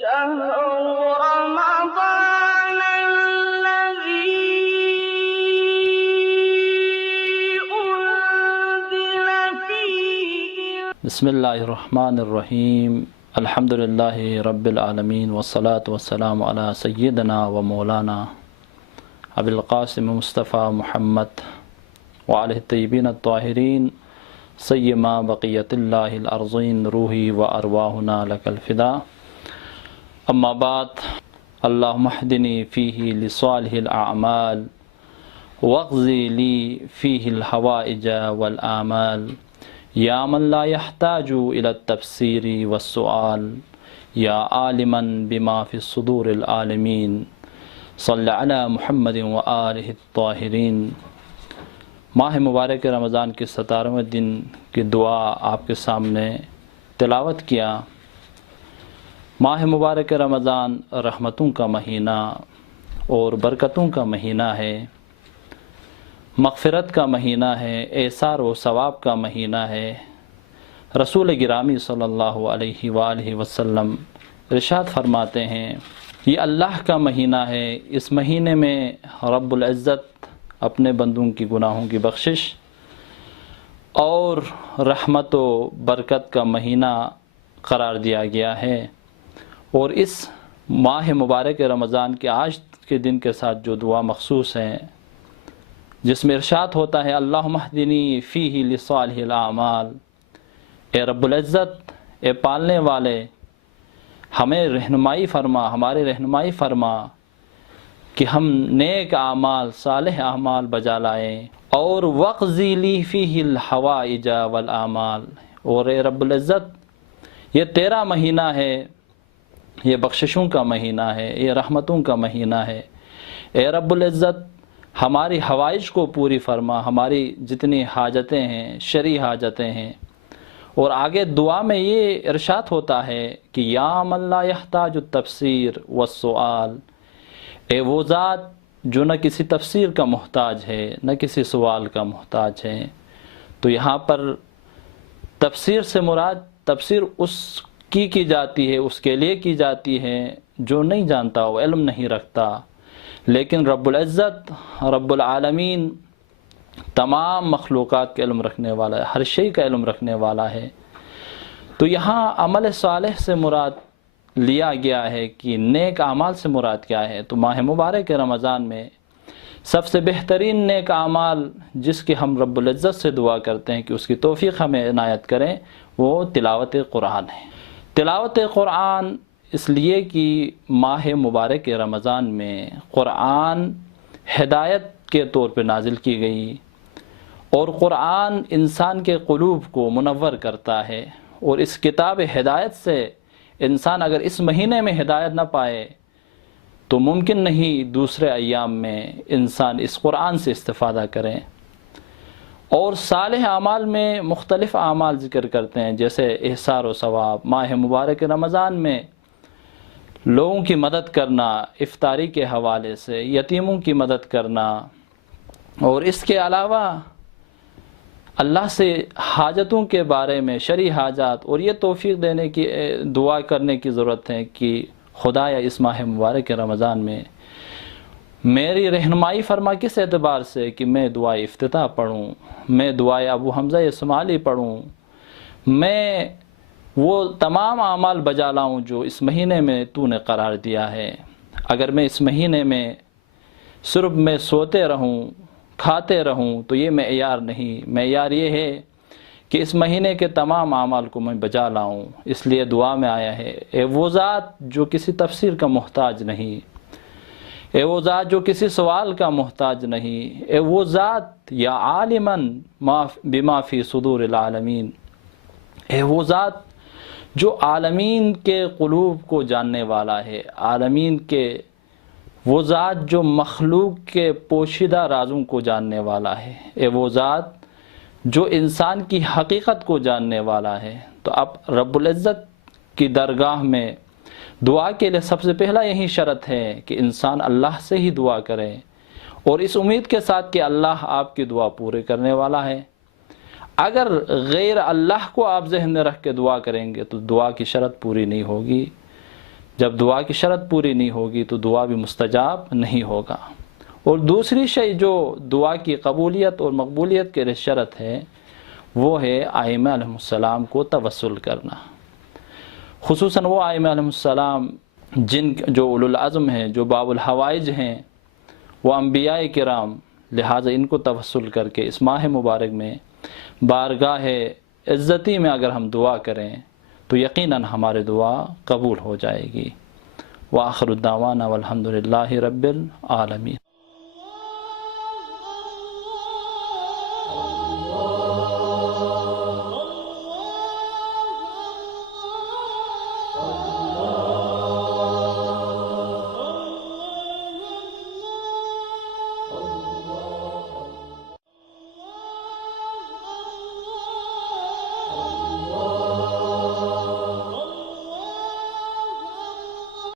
شهر رمضان الذي أنزل فيه بسم اللہ الرحمن الرحیم الحمد للہ رب العالمین والصلاة والسلام علی سیدنا و مولانا ابی القاسم مصطفیٰ محمد وعلیہ الطیبین الطاہرین سیما بقیت اللہ الارضین روحی و ارواحنا لک الفدا اما بعد اللہم اہدنی فیہ لصالح الاعمال واقضی لی فیہ الحوائج والآمال یا من لا يحتاج الى التفسیر والسؤال یا عالما بما فی الصدور العالمین صلی علی محمد وآلہ الطاہرین۔ ماہ مبارک رمضان کے 17ویں دن کی دعا آپ کے سامنے تلاوت کیا۔ ماہ مبارک رمضان رحمتوں کا مہینہ اور برکتوں کا مہینہ ہے، مغفرت کا مہینہ ہے، اعصار و ثواب کا مہینہ ہے۔ رسول گرامی صلی اللہ علیہ وآلہ وسلم ارشاد فرماتے ہیں یہ اللہ کا مہینہ ہے، اس مہینے میں رب العزت اپنے بندوں کی گناہوں کی بخشش اور رحمت و برکت کا مہینہ قرار دیا گیا ہے۔ اور اس ماہ مبارک رمضان کے آج کے دن کے ساتھ جو دعا مخصوص ہے، جس میں ارشاد ہوتا ہے اللہم اہدنی فیہ لصالح الاعمال، اے رب العزت، اے پالنے والے، ہمیں رہنمائی فرما، ہماری رہنمائی فرما کہ ہم نیک اعمال، صالح اعمال بجا لائیں، اور وقضی لی فیہ الحوائج والآمال، اور اے رب العزت یہ تیرا مہینہ ہے، یہ بخششوں کا مہینہ ہے، یہ رحمتوں کا مہینہ ہے۔ اے رب العزت ہماری حوائج کو پوری فرما، ہماری جتنی حاجتیں ہیں، شرعی حاجتیں ہیں۔ اور آگے دعا میں یہ ارشاد ہوتا ہے کہ یا من لا یحتاج التفسیر والسؤال، اے وہ ذات جو نہ کسی تفسیر کا محتاج ہے نہ کسی سوال کا محتاج ہے۔ تو یہاں پر تفسیر سے مراد تفسیر اس کی جاتی ہے، اس کے لیے کی جاتی ہے جو نہیں جانتا، وہ علم نہیں رکھتا، لیکن رب العزت رب العالمین تمام مخلوقات کا علم رکھنے والا ہے، ہر شے کا علم رکھنے والا ہے۔ تو یہاں عمل صالح سے مراد لیا گیا ہے کہ نیک اعمال سے مراد کیا ہے۔ تو ماہ مبارک رمضان میں سب سے بہترین نیک اعمال جس کی ہم رب العزت سے دعا کرتے ہیں کہ اس کی توفیق ہمیں عنایت کریں، وہ تلاوت قرآن ہے۔ تلاوت قرآن اس لیے کہ ماہ مبارک رمضان میں قرآن ہدایت کے طور پہ نازل کی گئی، اور قرآن انسان کے قلوب کو منور کرتا ہے، اور اس کتاب ہدایت سے انسان اگر اس مہینے میں ہدایت نہ پائے تو ممکن نہیں دوسرے ایام میں انسان اس قرآن سے استفادہ کریں۔ اور صالح اعمال میں مختلف اعمال ذکر کرتے ہیں، جیسے احسار و ثواب۔ ماہ مبارک رمضان میں لوگوں کی مدد کرنا، افطاری کے حوالے سے یتیموں کی مدد کرنا، اور اس کے علاوہ اللہ سے حاجتوں کے بارے میں شرعی حاجات، اور یہ توفیق دینے کی دعا کرنے کی ضرورت ہے کہ خدایا اس ماہ مبارک رمضان میں میری رہنمائی فرما، کس اعتبار سے کہ میں دعائے افتتاح پڑھوں، میں دعائے ابو حمزہ اسماعیلی پڑھوں، میں وہ تمام اعمال بجا لاؤں جو اس مہینے میں تو نے قرار دیا ہے۔ اگر میں اس مہینے میں صرف میں سوتے رہوں، کھاتے رہوں تو یہ معیار نہیں، معیار یہ ہے کہ اس مہینے کے تمام اعمال کو میں بجا لاؤں۔ اس لیے دعا میں آیا ہے اے وہ ذات جو کسی تفسیر کا محتاج نہیں، اے وہ ذات جو کسی سوال کا محتاج نہیں، اے وہ ذات یا عالماً بما فی صدور العالمین، اے وہ ذات جو عالمین کے قلوب کو جاننے والا ہے، عالمین کے وہ ذات جو مخلوق کے پوشیدہ رازوں کو جاننے والا ہے، اے وہ ذات جو انسان کی حقیقت کو جاننے والا ہے۔ تو اب رب العزت کی درگاہ میں دعا کے لیے سب سے پہلا یہی شرط ہے کہ انسان اللہ سے ہی دعا کرے، اور اس امید کے ساتھ کہ اللہ آپ کی دعا پورے کرنے والا ہے۔ اگر غیر اللہ کو آپ ذہن میں رکھ کے دعا کریں گے تو دعا کی شرط پوری نہیں ہوگی۔ جب دعا کی شرط پوری نہیں ہوگی تو دعا بھی مستجاب نہیں ہوگا۔ اور دوسری شے جو دعا کی قبولیت اور مقبولیت کے لیے شرط ہے وہ ہے ائمہ علیہ السلام کو توسل کرنا، خصوصاً وہ ائمہ علیہ السلام جن جو اولو العزم ہیں، جو باب الحوائج ہیں، وہ انبیاء کرام، لہٰذا ان کو توسل کر کے اس ماہ مبارک میں بارگاہ عزتی میں اگر ہم دعا کریں تو یقیناً ہماری دعا قبول ہو جائے گی۔ وآخر الدعوانا والحمد للہ رب العالمین۔